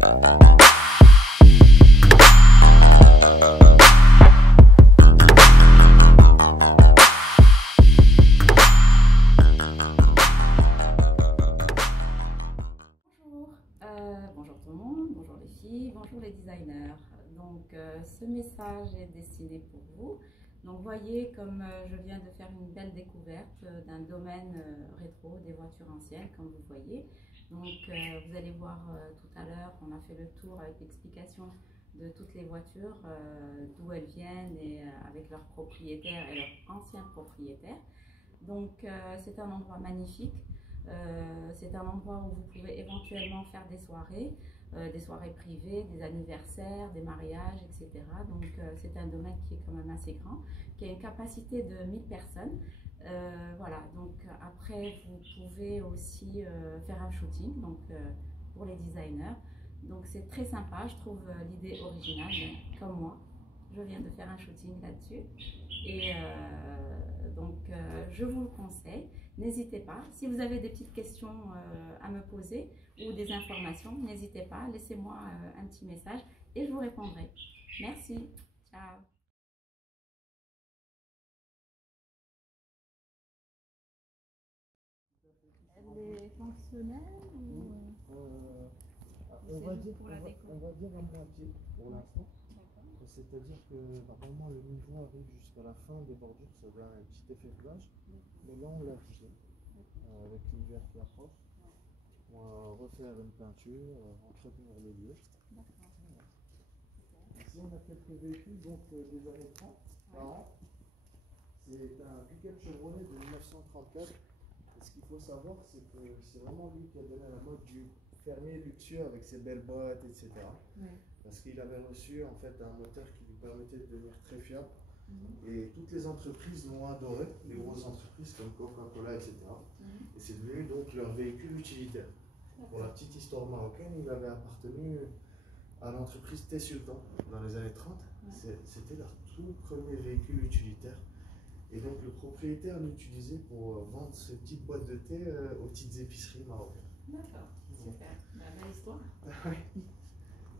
Bonjour tout le monde, bonjour les filles, bonjour les designers. Donc ce message est destiné pour vous. Donc voyez comme je viens de faire une belle découverte d'un domaine rétro, des voitures anciennes comme vous voyez. Donc vous allez voir tout à l'heure, on a fait le tour avec l'explication de toutes les voitures, d'où elles viennent et avec leurs propriétaires et leurs anciens propriétaires. Donc c'est un endroit magnifique. C'est un endroit où vous pouvez éventuellement faire des soirées privées, des anniversaires, des mariages, etc. Donc c'est un domaine qui est quand même assez grand, qui a une capacité de 1000 personnes. Voilà, donc après vous pouvez aussi faire un shooting donc, pour les designers. Donc c'est très sympa, je trouve l'idée originale, mais comme moi. Je viens de faire un shooting là-dessus et donc je vous le conseille. N'hésitez pas. Si vous avez des petites questions à me poser ou des informations, n'hésitez pas. Laissez-moi un petit message et je vous répondrai. Merci. Ciao. Elle est fonctionnelle ou on va dire à moitié pour l'instant. C'est-à-dire que normalement le niveau arrive jusqu'à la fin des bordures, ça donne un petit effet plage. Mais là on l'a ajouté avec l'hiver qui approche. On va refaire une peinture, entretenir le lieu. Ici on a quelques véhicules donc des années 30 par an. C'est un pick-up Chevrolet de 1934. Et ce qu'il faut savoir, c'est que c'est vraiment lui qui a donné la mode du fermier luxueux avec ses belles boîtes, etc. Parce qu'il avait reçu en fait un moteur qui lui permettait de devenir très fiable. Et toutes les entreprises l'ont adoré, les grosses entreprises comme Coca-Cola, etc. Et c'est devenu donc leur véhicule utilitaire. Pour la petite histoire marocaine, il avait appartenu à l'entreprise T-Sultan dans les années 30. C'était leur tout premier véhicule utilitaire. Et donc le propriétaire l'utilisait pour vendre ces petites boîtes de thé aux petites épiceries marocaines. D'accord, super. Belle histoire.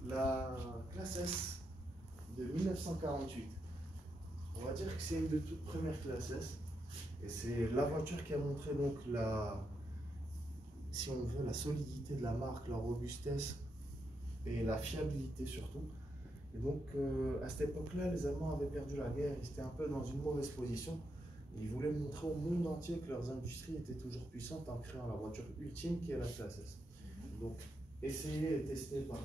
La classe S de 1948. On va dire que c'est une de toutes premières classes S. Et c'est la voiture qui a montré donc si on veut, la solidité de la marque, la robustesse et la fiabilité surtout. Et donc à cette époque-là, les Allemands avaient perdu la guerre, ils étaient un peu dans une mauvaise position. Ils voulaient montrer au monde entier que leurs industries étaient toujours puissantes en créant la voiture ultime qui est la classe S. Donc essayer et tester par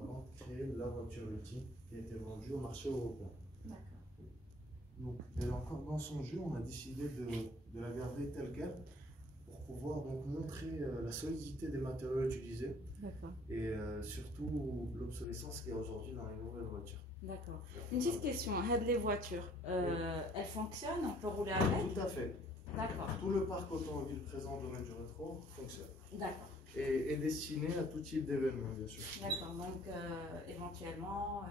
avant de créer la voiture ultime qui a été vendue au marché européen. Donc elle est encore dans son jus, on a décidé de la garder telle qu'elle pour pouvoir donc montrer la solidité des matériaux utilisés et surtout l'obsolescence qu'il y a aujourd'hui dans les nouvelles voitures. D'accord. Une petite question, les voitures, elles fonctionnent, on peut rouler avec? Tout à fait. D'accord. Tout le parc automobile présent au domaine du rétro fonctionne. D'accord. Et est destiné à tout type d'événements, bien sûr. D'accord, donc éventuellement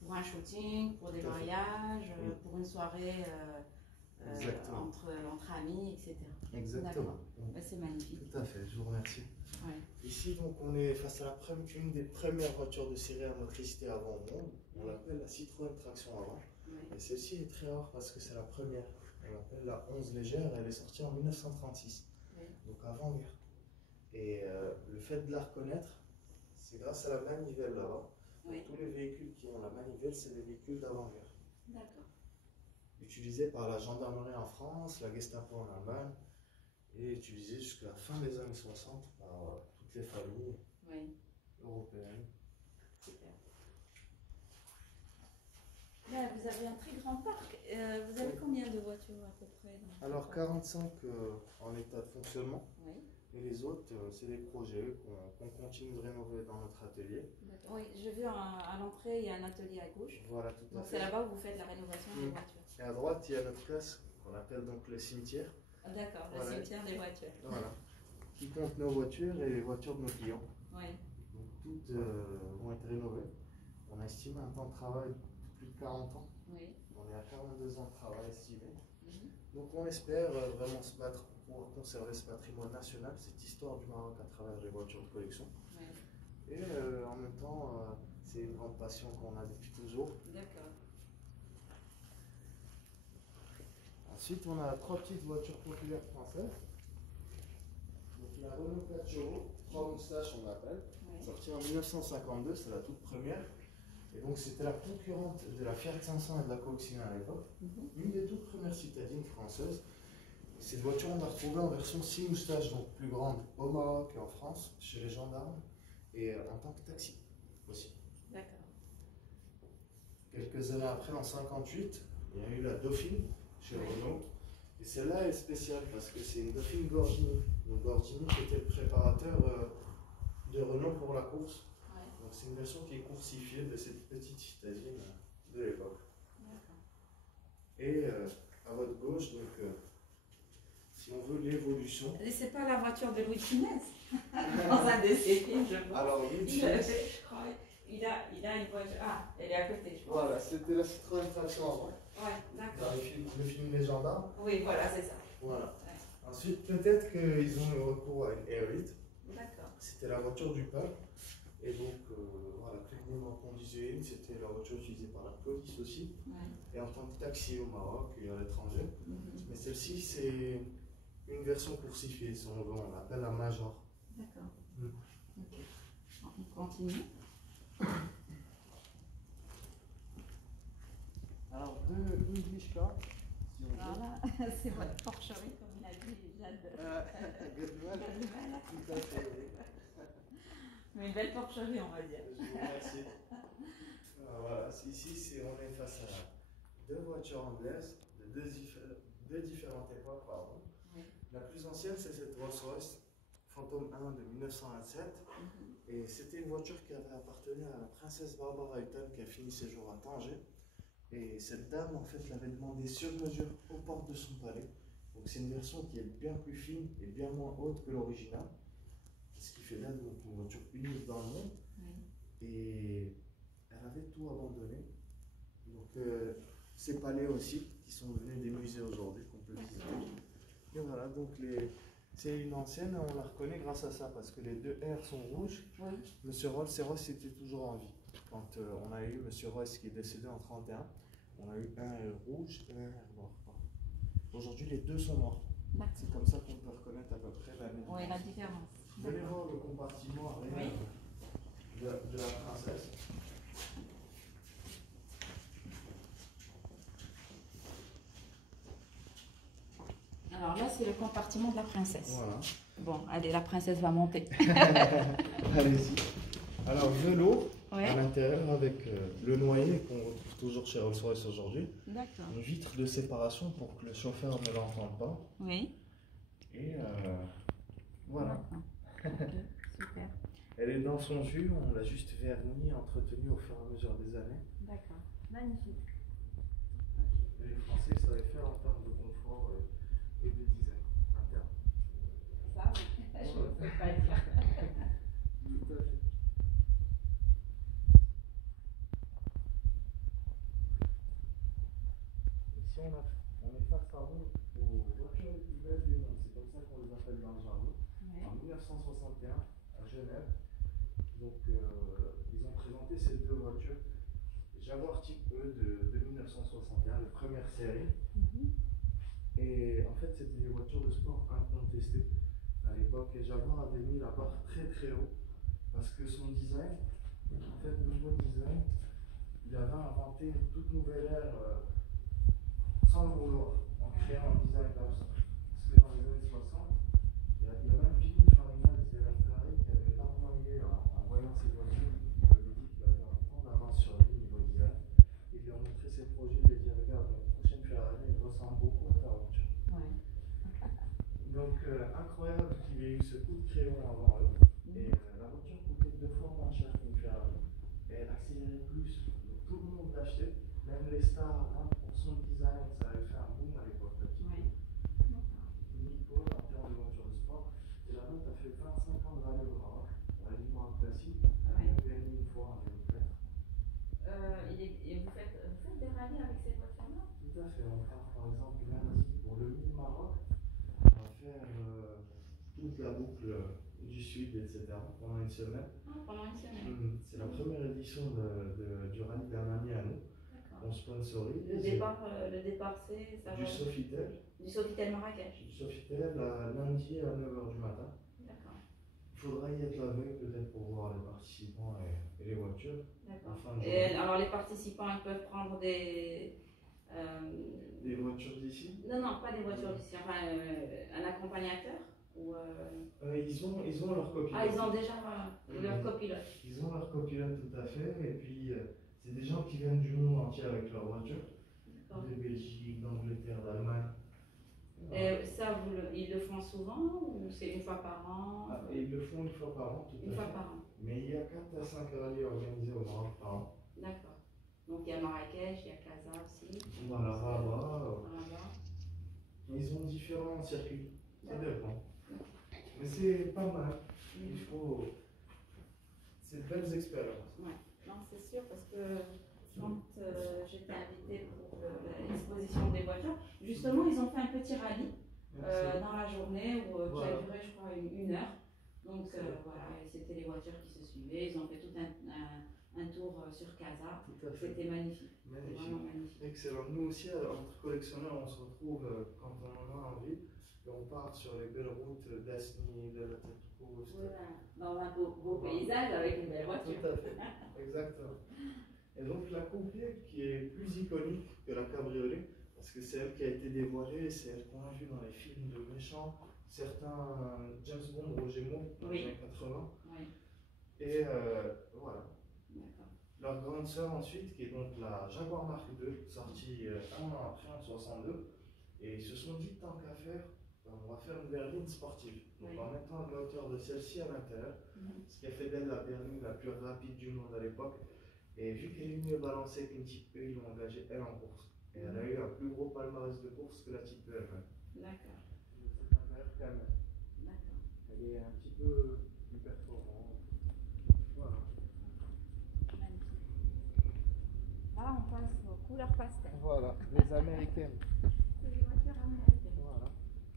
pour un shooting, pour des mariages, pour une soirée entre amis, etc. Exactement. C'est magnifique. Tout à fait, je vous remercie. Ouais. Ici, donc, on est face à une des premières voitures de série à motricité avant au monde. On l'appelle la Citroën Traction Avant. Et celle-ci est très rare parce que c'est la première. On l'appelle la 11 légère, elle est sortie en 1936, donc avant-guerre. Et le fait de la reconnaître, c'est grâce à la manivelle là-bas. Tous les véhicules qui ont la manivelle, c'est des véhicules d'avant-guerre. D'accord. Utilisés par la gendarmerie en France, la Gestapo en Allemagne, et utilisés jusqu'à la fin des années 60 par toutes les familles européennes. Super. Là, vous avez un très grand parc. Vous avez combien de voitures à peu près Alors 45 en état de fonctionnement. Et les autres, c'est des projets qu'on continue de rénover dans notre atelier. Oui, j'ai vu à l'entrée, il y a un atelier à gauche. Voilà, tout à fait. Donc c'est là-bas où vous faites la rénovation des voitures. Et à droite, il y a notre classe qu'on appelle donc le cimetière. D'accord, le cimetière des voitures. Voilà. Qui compte nos voitures et les voitures de nos clients. Donc toutes vont être rénovées. On a estimé un temps de travail de plus de 40 ans. On est à 42 ans de travail estimé. Donc on espère vraiment se battre pour pour conserver ce patrimoine national, cette histoire du Maroc à travers les voitures de collection. Ouais. Et en même temps, c'est une grande passion qu'on a depuis toujours. D'accord. Ensuite, on a 3 petites voitures populaires françaises. Donc la Renault 4 chevaux, 3 moustaches on l'appelle, Ouais. sortie en 1952, c'est la toute première. Et donc c'était la concurrente de la Fiat 500 et de la Coccinelle à l'époque, une des toutes premières citadines françaises. Cette voiture, on l'a retrouvée en version 6 moustaches, donc plus grande au Maroc et en France, chez les gendarmes, et en tant que taxi aussi. D'accord. Quelques années après, en 58, il y a eu la Dauphine chez Renault. Et celle-là est spéciale parce que c'est une Dauphine Gordini. Donc Gordini qui était le préparateur de Renault pour la course. Ouais. Donc c'est une version qui est coursifiée de cette petite citadine de l'époque. D'accord. Et à votre gauche, donc, si on veut l'évolution. Et c'est pas la voiture de Louis de Funès dans un de ses films, je pense. Alors oui, Je crois. Il a une voiture. Ah, elle est à côté, je pense. voilà, c'était la Citroën traction avant. Ouais, d'accord. Dans le film Les Gendarmes. Oui, voilà, c'est ça. Voilà. Ouais. Ensuite, peut-être qu'ils ont eu recours à une Airite. D'accord. C'était la voiture du peuple. Et donc, voilà, clairement, qu'on disait une, c'était la voiture utilisée par la police aussi. Ouais. Et en tant que taxi au Maroc et à l'étranger. Mhm. Mais celle-ci, c'est une version coursifiée, si on veut, on l'appelle la Major. D'accord. Mm. Ok. On continue. Alors, deux English cars, si on veut. Voilà, c'est votre porcherie, comme il a dit, j'adore. Goodman, tout à fait. Mais une belle porcherie, on va dire. Je vous remercie. Voilà, ici, on est face à deux voitures anglaises de deux différentes époques, pardon. Oui. La plus ancienne, c'est cette Rolls-Royce Phantom 1 de 1927. Et c'était une voiture qui avait appartenu à la princesse Barbara Hutton qui a fini ses jours à Tanger. Et cette dame, en fait, l'avait demandé sur mesure aux portes de son palais. Donc c'est une version qui est bien plus fine et bien moins haute que l'original. Ce qui fait d'elle une voiture unique dans le monde. Oui. Et elle avait tout abandonné. Donc ces palais aussi, qui sont devenus des musées aujourd'hui, qu'on peut visiter. Et voilà, donc c'est une ancienne, on la reconnaît grâce à ça, parce que les deux R sont rouges. Oui. Monsieur Rolls-Royce était toujours en vie. Quand on a eu Monsieur Royce qui est décédé en 1931, on a eu un R rouge et un R noir. Aujourd'hui, les deux sont noirs. C'est comme ça qu'on peut reconnaître à peu près l'année. Oui, la différence. Vous allez voir le compartiment arrière de la princesse. Alors là, c'est le compartiment de la princesse. Voilà. Bon, allez, la princesse va monter. Allez-y. Alors, velours Ouais. à l'intérieur avec le noyer qu'on retrouve toujours chez Rolls-Royce aujourd'hui. D'accord. Une vitre de séparation pour que le chauffeur ne l'entende pas. Oui. Et voilà. D'accord. Ok, super. Elle est dans son jus, on l'a juste verni, entretenu au fur et à mesure des années. D'accord. Magnifique. Et les Français savaient faire en termes de confort et de design interne. Ça, je ne peux pas dire. Tout à fait. Ici, on est face à nous aux voitures les plus belles du monde. C'est comme ça qu'on les appelle dans le jargon. Ouais. En 1961, à Genève, donc ils ont présenté ces deux voitures. Jaguar Type E de 1961, la première série. Et en fait, c'était des voitures de sport incontestées à l'époque. Et Jaguar avait mis la barre très très haut parce que son design, en fait, nouveau design, il avait inventé une toute nouvelle ère sans le vouloir, en créant un design comme ça. Parce que dans les années 60, il y a même Pino Farina de Ferrari qui avait larmoyé en voyant ces voitures. Il avait dit qu'il avait un temps d'avance sur lui niveau design. Il lui a montré ses projets, il lui a dit regarde, la prochaine Ferrari, elle ressemble beaucoup à ta voiture. Ouais. Donc incroyable qu'il ait eu ce coup de crayon avant eux. Et la voiture coûtait 2 fois moins cher qu'une Ferrari. Et elle accélérait plus. Donc tout le monde l'achetait, même les stars, hein, pour son design, ça avait fait un boom à l'époque. Ouais. Nico, en termes de voiture de sport. Et la note a fait 25 ans de rallye au Maroc. Rallyement classique. Elle a même gagné une fois en 2004. Et vous faites des rallyes avec ces voitures-là? Tout à fait. On part par exemple lundi pour le Mini Maroc. On va faire toute la boucle du Sud, etc. pendant une semaine. Ah, pendant une semaine. C'est la première édition du rallye d'un ami à nous. On sponsorise. Le départ c'est ça du Sofitel. Du Sofitel Marrakech. Du Sofitel à lundi à 9h du matin. D'accord. Il faudra y être la veille peut-être pour voir les participants et les voitures. D'accord. Et alors les participants ils peuvent prendre des voitures d'ici? Non, pas des voitures d'ici, enfin un accompagnateur ou ils ont leur copilote. Ah, ils ont déjà leur copilote. Ils ont leur copilote tout à fait, et puis c'est des gens qui viennent du monde entier avec leur voiture. De Belgique, d'Angleterre, d'Allemagne. Et ça, ils le font souvent ou c'est une fois par an? Ils le font une fois par an, tout à fait. Une fois par an. Mais il y a 4 à 5 rallyes organisés au Maroc par an. D'accord. Donc il y a Marrakech, il y a Casa aussi. Voilà, Rabat. Ils ont différents circuits, ça dépend. Mais c'est pas mal. Il faut. C'est de belles expériences. Ouais. Non, c'est sûr, parce que quand j'étais invitée pour l'exposition des voitures, justement, ils ont fait un petit rallye dans la journée qui a duré, je crois, une heure. Donc voilà, c'était les voitures qui se suivaient. Ils ont fait tout un tour sur Casa. C'était magnifique. Vraiment magnifique. Excellent. Nous aussi, entre collectionneurs, on se retrouve quand on en a envie. Et on part sur les belles routes d'Asni, de la Tête Rousse. Voilà. Dans un beau paysage avec une belle voiture. Tout à fait. Exactement. Et donc la coupé qui est plus iconique que la cabriolet, parce que c'est elle qui a été dévoilée, c'est elle qu'on a vue dans les films de méchants, certains James Bond, Roger Moore, dans les années 80. Oui. Et voilà. D'accord. Leur grande sœur ensuite, qui est donc la Jaguar Mark II, sortie un an après, en 62. Et ils se sont dit, tant qu'à faire, on va faire une berline sportive. Donc en mettant de la hauteur de celle-ci à l'intérieur, ce qui a fait d'elle la berline la plus rapide du monde à l'époque. Et vu qu'elle est mieux balancée qu'une type E, ils l'ont engagée elle en course. Et elle a eu un plus gros palmarès de course que la type E elle-même. D'accord. C'est un verre quand même. D'accord. Elle est un petit peu plus performante. Voilà. Magnifique. Là, on passe aux couleurs pastel. Voilà, les américaines. C'est les voitures américaines. Voilà.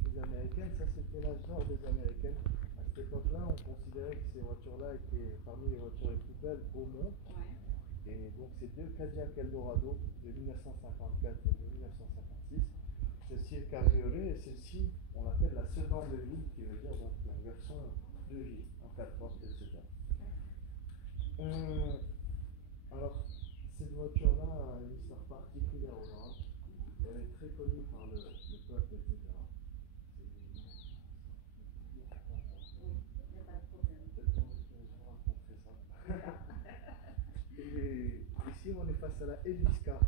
Les américaines, ça c'était l'âge d'or des américaines. À cette époque-là, on considérait que ces voitures-là étaient parmi les voitures les plus belles au monde. Ouais. Et donc ces deux Cadillac Eldorado de 1954 et de 1956, celle-ci est cabriolet et celle-ci on l'appelle la sedan de ville, qui veut dire donc une version de ville en 4 portes, etc. Alors cette voiture-là a une histoire particulière au Maroc. Elle est très connue par le peuple, etc. Et ici on est face à la Elvis car.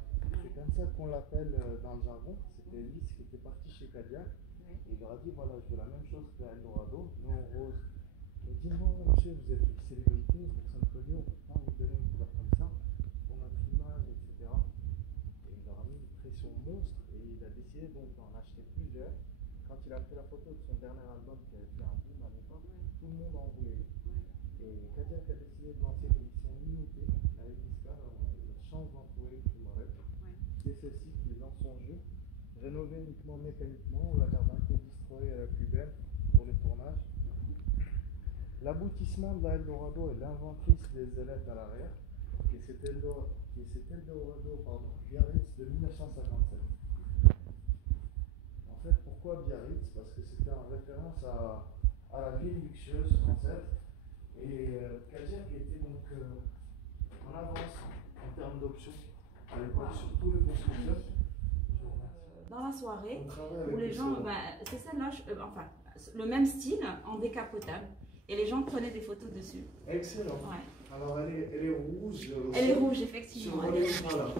C'est comme ça qu'on l'appelle dans le jargon. C'était Elvis qui était parti chez Cadillac. Et il leur a dit voilà, je veux la même chose que Eldorado, mais en rose. Il a dit non, monsieur, vous êtes une célébrité, personne connue, on ne peut pas vous donner une couleur comme ça pour notre image, etc. Et il leur a mis une pression monstre et il a décidé donc d'en acheter plusieurs. Quand il a pris la photo de son dernier album qui avait fait un boom à l'époque, tout le monde en voulait. Et Cadillac a décidé de lancer une édition limitée à Elvis car on a eu la chance d'en trouver une Touareg. C'est celle-ci qui est dans son jeu, rénovée uniquement mécaniquement, on la garde un peu destroyée à la cubaine pour les tournages. L'aboutissement de la Eldorado est l'inventrice des ailettes à l'arrière, qui est cette Eldorado Biarritz de 1957. En fait, pourquoi Biarritz? Parce que c'était en référence à la ville luxueuse française. Et Cadillac était donc en avance en termes d'options à l'époque sur tous les constructeurs. Dans la soirée, où les gens, c'est celle-là, enfin, le même style en décapotable. Et les gens prenaient des photos dessus. Excellent. Ouais. Alors elle est rouge. Elle est rouge, effectivement. Elle est rouge. Voilà. Ouais,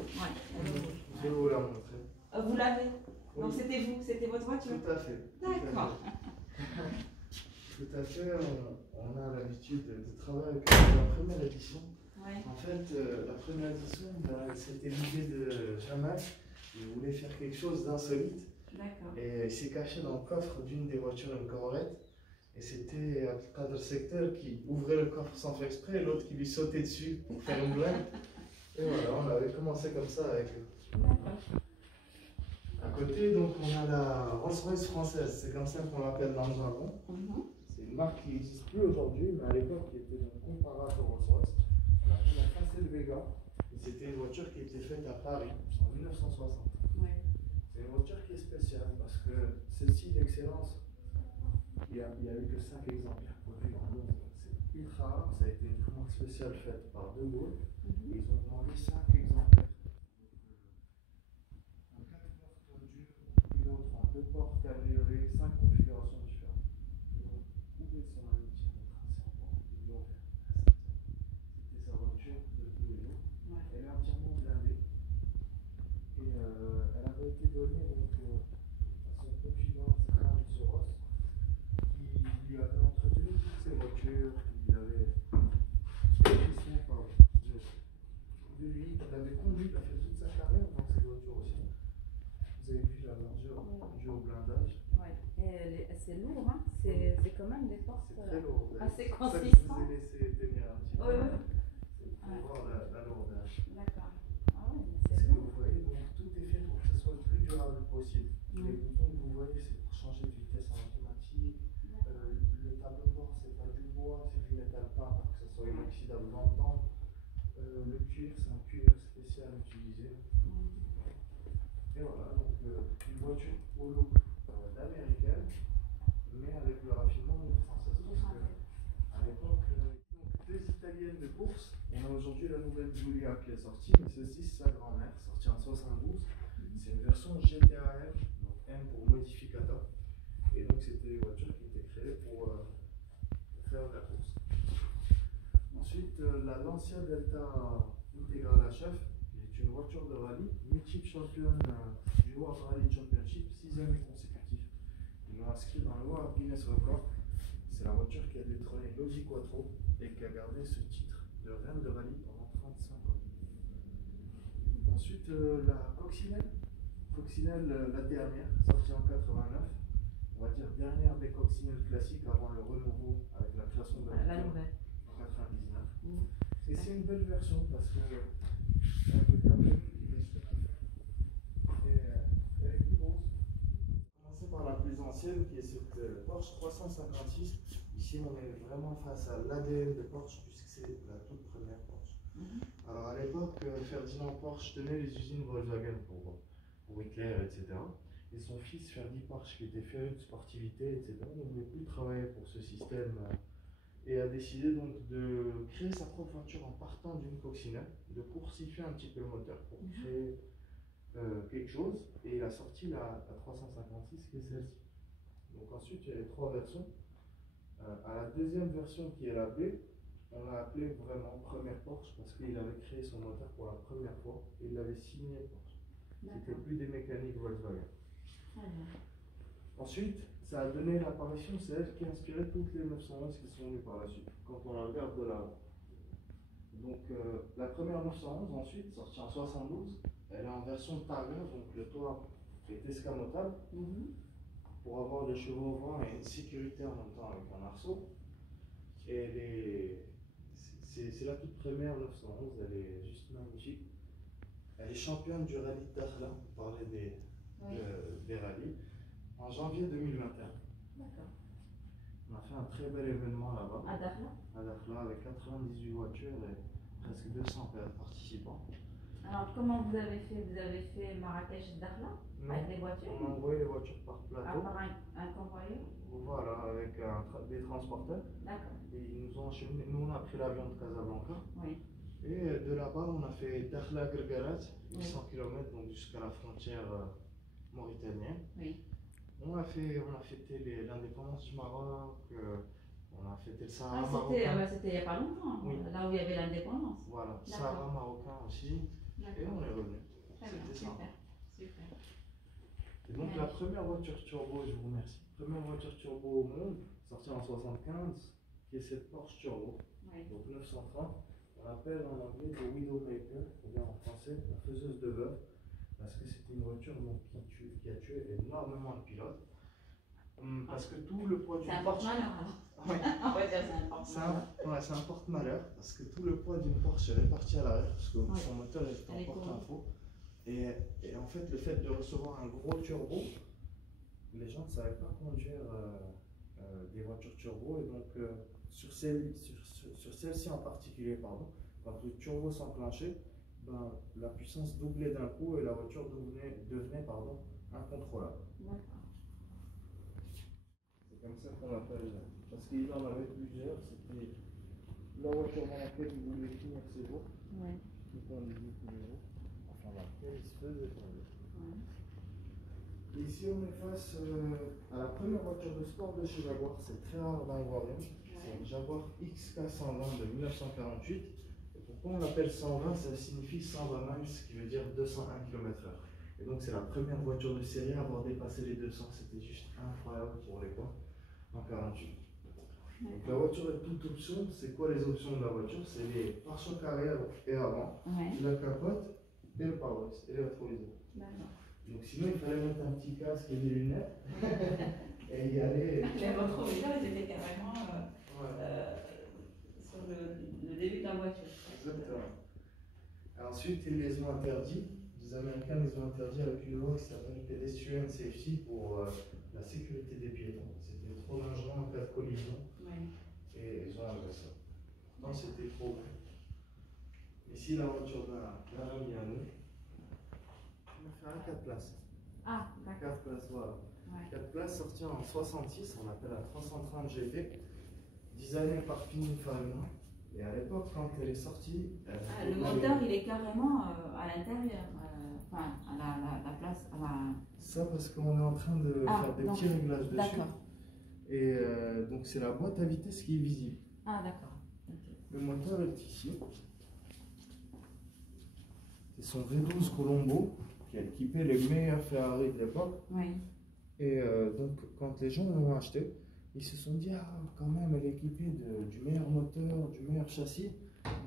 elle est rouge. Je vais vous la montrer. Vous l'avez? Donc c'était vous, c'était votre voiture? Tout à fait. D'accord. Tout à fait. On a l'habitude de travailler avec la première édition. Ouais. En fait, la première édition, c'était l'idée de Jamal. Il voulait faire quelque chose d'insolite. D'accord. Et il s'est caché dans le coffre d'une des voitures, une Corvette. Et c'était Abdelkader Secteur qui ouvrait le coffre sans faire exprès, et l'autre qui lui sautait dessus pour faire une blague. Et voilà, on avait commencé comme ça avec eux. D'accord. À côté, donc, on a la Rolls-Royce française, c'est comme ça qu'on l'appelle dans le jargon. C'est une marque qui n'existe plus aujourd'hui, mais à l'époque qui était donc comparable au Rolls-Royce. On l'appelle la Facel Vega. Et c'était une voiture qui était faite à Paris en 1960. Ouais. C'est une voiture qui est spéciale parce que celle-ci d'excellence, il n'y a eu que 5 exemplaires produits dans le monde. C'est ultra rare, ça a été une commande spéciale faite par De Gaulle. Et ils ont demandé 5 exemplaires. Un 4 portes dur, une autre en 2 portes cabriolet, 5 configurations différentes. Ils ont trouvé son amitié pour tracer en porte, ils lui ont fait un 7e. C'était sa voiture de tous les jours. Ouais. Elle est entièrement blindée. Et elle avait été donnée donc, à son confident, Karl Soros, qui lui avait entretenu toutes ses voitures, qui avait de lui, il avait conduit, il a fait toute sa carrière dans ces voitures aussi. Vous avez vu la largeur due au blindage. Ouais. Et c'est lourd, hein. C'est quand même des portes très lourd, assez consistantes. C'est ça que je vous ai laissé tenir un petit peu. C'est pour voir la lourdeur. D'accord. Ah ouais, c'est ce que vous voyez, donc tout est fait pour que ce soit le plus durable possible. Les boutons que vous voyez, c'est pour changer de vitesse en automatique. Le tableau de bord, c'est pas du bois, c'est du métal peint pour que ce soit inoxydable dans le temps. Le cuir, c'est un cuir spécial utilisé. Et voilà, donc une voiture au look d'américaine, mais avec le raffinement de française. Parce qu'à l'époque, deux italiennes de course, on a aujourd'hui la nouvelle Giulia qui est sortie, mais celle-ci, c'est sa grand-mère, sortie en 72. C'est une version GTAM, donc M pour modificateur. Et donc, c'était des voitures qui étaient créées pour faire de la course. Ensuite, la Lancia Delta Integrale HF est une voiture de rallye, multiple championne du World Rally Championship, 6e consécutif. Ils l'ont inscrit dans le World Guinness Record. C'est la voiture qui a détrôné l'Audi Quattro et qui a gardé ce titre de reine de rallye pendant 35 ans. Ensuite, la Coccinelle. Coccinelle, la dernière, sortie en 89. On va dire dernière des coccinelles classiques avant le renouveau avec la création de la nouvelle. 99. Et c'est une belle version parce que le carbone qui va jusqu'à la fin et elle est plus grosse. On va commencer par la plus ancienne qui est cette Porsche 356. Ici on est vraiment face à l'ADN de Porsche puisque c'est la toute première Porsche. Alors à l'époque, Ferdinand Porsche tenait les usines Volkswagen pour Hitler, etc. Et son fils Ferdi Porsche, qui était féru de sportivité, etc., ne voulait plus travailler pour ce système. Et a décidé donc de créer sa propre voiture en partant d'une coccinelle, de coursifier un petit peu le moteur pour créer quelque chose. Et il a sorti la 356 qui est celle-ci. Donc ensuite il y a les 3 versions. À la deuxième version qui est la B, on l'a appelé vraiment première Porsche parce qu'il avait créé son moteur pour la première fois et il l'avait signé Porsche. C'était plus des mécaniques Volkswagen. Ensuite, ça a donné l'apparition, c'est elle qui a inspiré toutes les 911 qui sont venues par la suite, quand on la regarde de là. Donc la première 911 ensuite, sortie en 72, elle est en version Targa, donc le toit est escamotable, pour avoir des chevaux au vent et une sécurité en même temps avec un arceau. Et c'est la toute première 911, elle est juste magnifique. Elle est championne du rallye de Dakhla, on parlait des rallyes, en janvier 2021. D'accord. On a fait un très bel événement là-bas. À Dakhla? À Dakhla, avec 98 voitures et presque 200 participants. Alors, comment vous avez fait? Vous avez fait Marrakech-Dakhla avec les voitures? On a envoyé les voitures par plateau. Par un convoyeur? Voilà, avec des transporteurs. D'accord. Et ils nous ont enchaîné. Nous, on a pris l'avion de Casablanca. Oui. Et de là-bas, on a fait Dakhla-Guerguerat, 800 km, donc jusqu'à la frontière mauritanienne. Oui. On a fêté l'indépendance du Maroc, on a fêté le Sahara marocain. C'était il n'y a pas longtemps, là où il y avait l'indépendance. Voilà, Sahara marocain aussi, et on est revenu. C'était super. Et donc la première voiture turbo, je vous remercie, première voiture turbo au monde, sortie en 75, qui est cette Porsche Turbo, donc 930. On l'appelle en anglais le Widowmaker, ou bien en français la faiseuse de veuve, parce que c'était une voiture donc, qui a tué énormément de pilotes. Parce que tout le poids d'une Porsche. C'est un porte-malheur. On va dire c'est un porte-malheur. C'est un porte-malheur, parce que tout le poids d'une Porsche est réparti à l'arrière, parce que son moteur est en porte-info. Et en fait, le fait de recevoir un gros turbo, les gens ne savaient pas conduire des voitures turbo. Et donc, sur celle-ci en particulier, pardon, quand le turbo s'enclenchait, ben, la puissance doublait d'un coup et la voiture devenait pardon, incontrôlable. C'est comme ça qu'on l'appelle. Parce qu'il en avait plusieurs. C'était la voiture dans laquelle il voulait finir ses jours. Ouais. Qui conduisait tous les jours. Enfin, dans laquelle il se faisait conduire. Ouais. Et ici, on est face à la première voiture de sport de chez Jaguar. C'est très rare d'en voir une. C'est une Jaguar XK120 de 1948. Et pourquoi on l'appelle 120? Ça signifie 120 miles, ce qui veut dire 201 km/h. Et donc, c'est la première voiture de série à avoir dépassé les 200. C'était juste incroyable pour l'époque, en 48. Donc, la voiture est toute option. C'est quoi les options de la voiture? C'est les pare-chocs arrière et avant, la capote et le pare-brise et les rétroviseurs. Donc sinon, il fallait mettre un petit casque et des lunettes et y aller. Les rétroviseurs, ils étaient carrément sur le début de la voiture. Exactement. Ensuite, ils les ont interdits. Les Américains les ont interdits avec une loi qui s'appelle Pedestrian Safety pour la sécurité des piétons. C'était trop dangereux en cas de collision. Et ils ont enlevé ça. Non, c'était trop. Ici, la voiture d'un ami à nous. On a fait un 4 places. Ah, d'accord. 4 places, voilà. 4 places sorties en 66, on l'appelle la 330 GT, designée par Pininfarina. Et à l'époque, quand elle est sortie. Le moteur, il est carrément à l'intérieur, enfin, à la place. Ça, parce qu'on est en train de faire des petits réglages dessus. D'accord. Et donc, c'est la boîte à vitesse qui est visible. Ah, d'accord. Le moteur est ici. C'est son V12 Colombo qui a équipé les meilleurs Ferrari de l'époque. Et donc, quand les gens l'ont acheté, ils se sont dit, ah, quand même, elle est équipée du meilleur moteur, du meilleur châssis.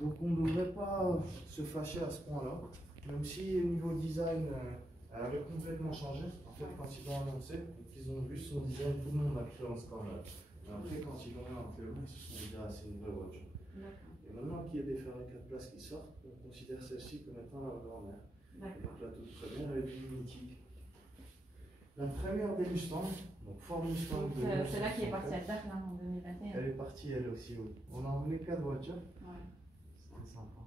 Donc, on ne devrait pas se fâcher à ce point-là. Même si, au niveau design, elle avait complètement changé. En fait, quand ils l'ont annoncé et qu'ils ont vu son design, tout le monde a créé un scandale. Et après, quand ils l'ont mis en théorie, ils se sont dit, ah, c'est une vraie voiture. Et maintenant qu'il y a des Ferrari 4 places qui sortent, on considère celle-ci comme étant la grand-mère. Donc, la toute première, elle est une mythique. La première des Mustang, donc Ford Mustang. C'est là qui est partie à date là, en 2021. Elle est partie elle aussi, oui. On a emmené 4 voitures. C'était sympa.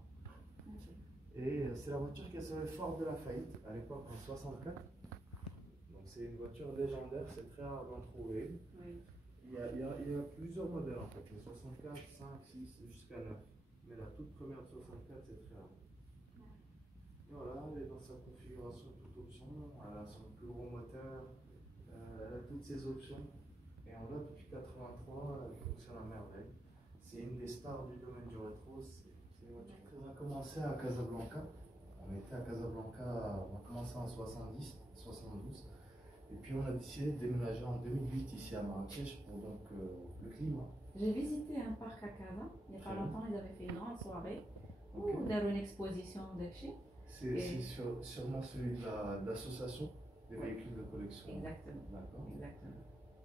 Et c'est la voiture qui a sauvé Ford de la faillite à l'époque en 64. Donc c'est une voiture légendaire, c'est très rare d'en trouver. Il y a plusieurs modèles en fait, les 64, 5, 6 jusqu'à 9. Mais la toute première de 64 c'est très rare. Voilà, elle est dans sa configuration toute option, elle a son plus gros moteur, elle a toutes ses options. Et on l'a depuis 83, elle fonctionne à merveille. C'est une des stars du domaine du rétro. C'est une voiture qui a commencé à Casablanca. On était à Casablanca, on a commencé en 70, 72. Et puis on a décidé de déménager en 2008 ici à Marrakech pour donc le climat. J'ai visité un parc à Casa, il n'y a pas longtemps, ils avaient fait une grande soirée où ils avaient une exposition de chez. C'est sûrement celui de l'association des véhicules de collection. Exactement. D'accord. Exactement.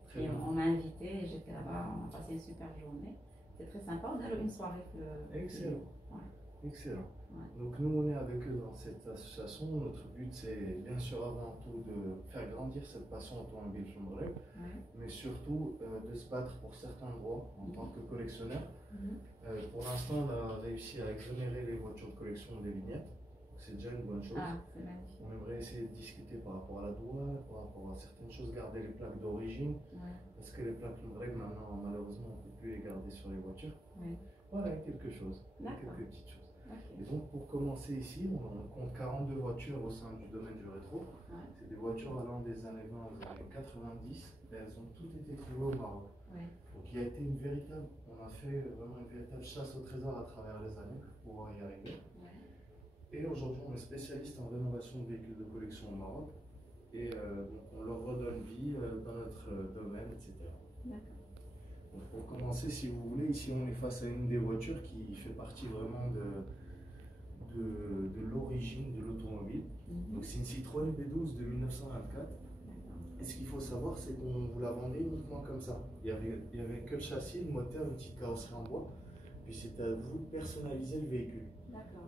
Très et bien. on m'a invité, j'étais là-bas, on a passé une super journée. C'était très sympa, on a eu une soirée. Excellent. Excellent. Donc nous on est avec eux dans cette association. Notre but c'est bien sûr avant tout de faire grandir cette passion automobile chambrée, mais surtout de se battre pour certains droits en tant que collectionneur. Pour l'instant on a réussi à exonérer les voitures de collection des vignettes. C'est déjà une bonne chose. On aimerait essayer de discuter par rapport à la douane, par rapport à certaines choses, garder les plaques d'origine, parce que les plaques numériques maintenant malheureusement on ne peut plus les garder sur les voitures. Voilà, quelque chose, quelques petites choses. Et donc pour commencer ici, on compte 42 voitures au sein du domaine du rétro. C'est des voitures allant des années 20 aux années 90, et elles ont toutes été trouvées au Maroc. Donc il y a été on a fait vraiment une véritable chasse au trésor à travers les années pour pouvoir y arriver. Et aujourd'hui on est spécialiste en rénovation de véhicules de collection au Maroc. Et donc on leur redonne vie dans notre domaine, etc. Donc pour commencer, si vous voulez, ici on est face à une des voitures qui fait partie vraiment de l'origine de l'automobile. Donc c'est une Citroën B12 de 1924. Et ce qu'il faut savoir, c'est qu'on vous la vendait uniquement comme ça. Il y avait que le châssis, le moteur, une petite carrosserie en bois. Puis c'était à vous de personnaliser le véhicule.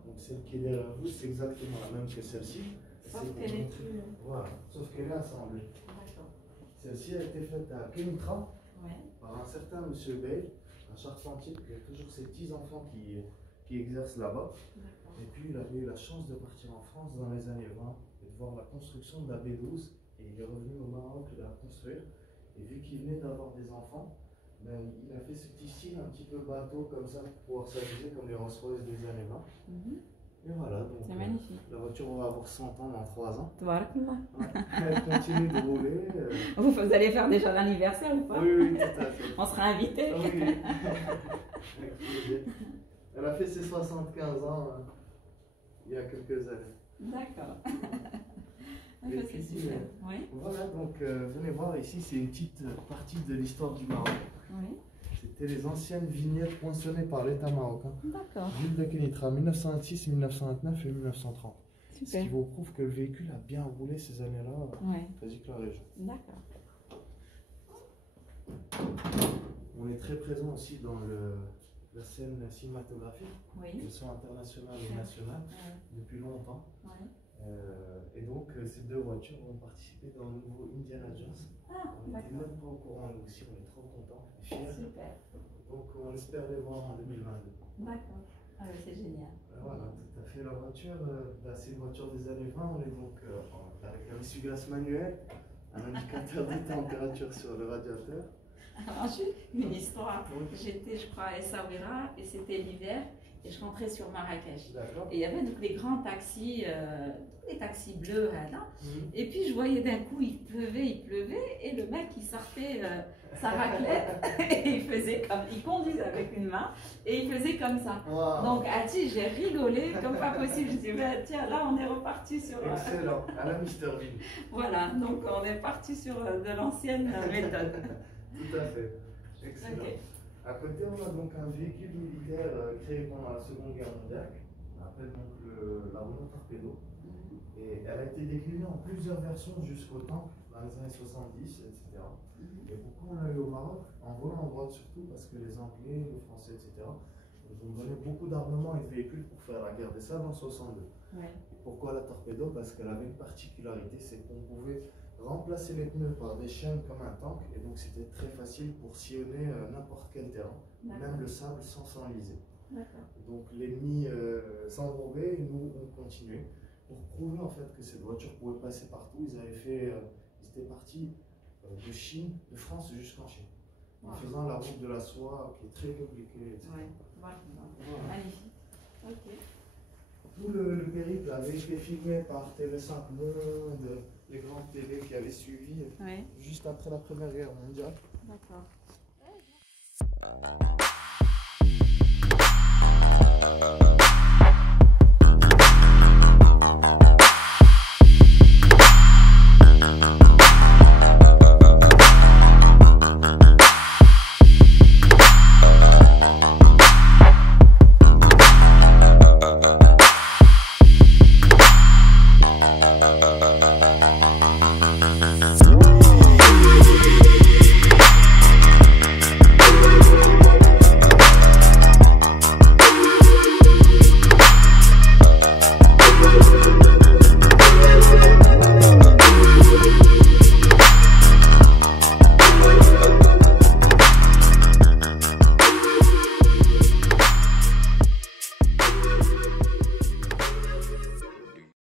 Donc celle qui est derrière vous, c'est exactement la même que celle-ci. Sauf qu'elle est plus... Voilà, sauf qu'elle est assemblée. D'accord. Celle-ci a été faite à Kenitra Ouais. par un certain monsieur Bey, un charpentier. Il y a toujours ses petits-enfants qui exercent là-bas. D'accord. Et puis il avait eu la chance de partir en France dans les années 20 et de voir la construction de la B12. Et il est revenu au Maroc la construire. Et vu qu'il venait d'avoir des enfants, ben, il a fait ce petit style un petit peu bateau comme ça pour pouvoir s'amuser comme les Rolls-Royce des années 20. Et voilà, donc C'est magnifique. la voiture va avoir 100 ans dans 3 ans. Tabarakallah. Ouais. Elle continue de rouler. Vous allez faire déjà l'anniversaire ou pas? Oui, oui, tout à fait. On sera invités. Oui, oui. Avec plaisir. Elle a fait ses 75 ans il y a quelques années. D'accord. Et C'est puis, super. Oui. Voilà, donc venez voir ici, c'est une petite partie de l'histoire du Maroc. Oui. C'était les anciennes vignettes poinçonnées par l'État marocain. D'accord. Ville de Kenitra, 1926, 1929 et 1930. Ce Super. qui vous prouve que le véhicule a bien roulé ces années-là, Oui. tandis que la région. D'accord. On est très présent aussi dans la scène cinématographique, Oui. qu'elle soit internationale et nationale, depuis longtemps. Oui. Et donc, ces deux voitures vont participer dans le nouveau Indiana Jones. Ah, On n'était d'accord. même pas au courant, nous aussi, on est trop contents et fiers. Super. Donc, on espère les voir en 2022. D'accord. Ah oui, c'est génial. Voilà, tout à fait. La voiture, c'est une voiture des années 20. On est donc avec un essuie-glace manuel, un indicateur de température sur le radiateur. Alors, j'ai une histoire. Oui. J'étais, je crois, à Essaouira et c'était l'hiver et je rentrais sur Marrakech. D'accord. Et il y avait donc les grands taxis, les taxis bleus, là. Mhm. Et puis je voyais d'un coup, il pleuvait, et le mec il sortait sa raclette et il faisait comme, il conduisait avec une main et il faisait comme ça. Wow. Donc j'ai rigolé comme pas possible. Je dis ben, tiens, là on est reparti sur. Excellent, à la Mister Bean. Voilà, donc on est parti sur de l'ancienne méthode. Tout à fait. Excellent. Ok. À côté, on a donc un véhicule militaire créé pendant la Seconde Guerre mondiale. On appelle donc la Renault Torpedo. Et elle a été déclinée en plusieurs versions jusqu'au tank dans les années 70, etc. Et pourquoi on l'a eu au Maroc? En volant en droite surtout, parce que les Anglais, les Français, etc. nous ont donné beaucoup d'armements et de véhicules pour faire la guerre des sables en 62. Ouais. Pourquoi la Torpedo? Parce qu'elle avait une particularité, c'est qu'on pouvait remplacer les pneus par des chaînes comme un tank, et donc c'était très facile pour sillonner n'importe quel terrain, même le sable sans s'enliser. Donc l'ennemi s'enrobait et nous on continuait. Pour prouver en fait que cette voiture pouvait passer partout, ils étaient partis de Chine, de France jusqu'en Chine, en faisant la route de la soie qui est très compliquée, etc. Ouais. Voilà. Magnifique. Ok. Tout le périple avait été filmé par TV5 Monde, les grandes télé qui avaient suivi Ouais. juste après la Première Guerre mondiale. D'accord.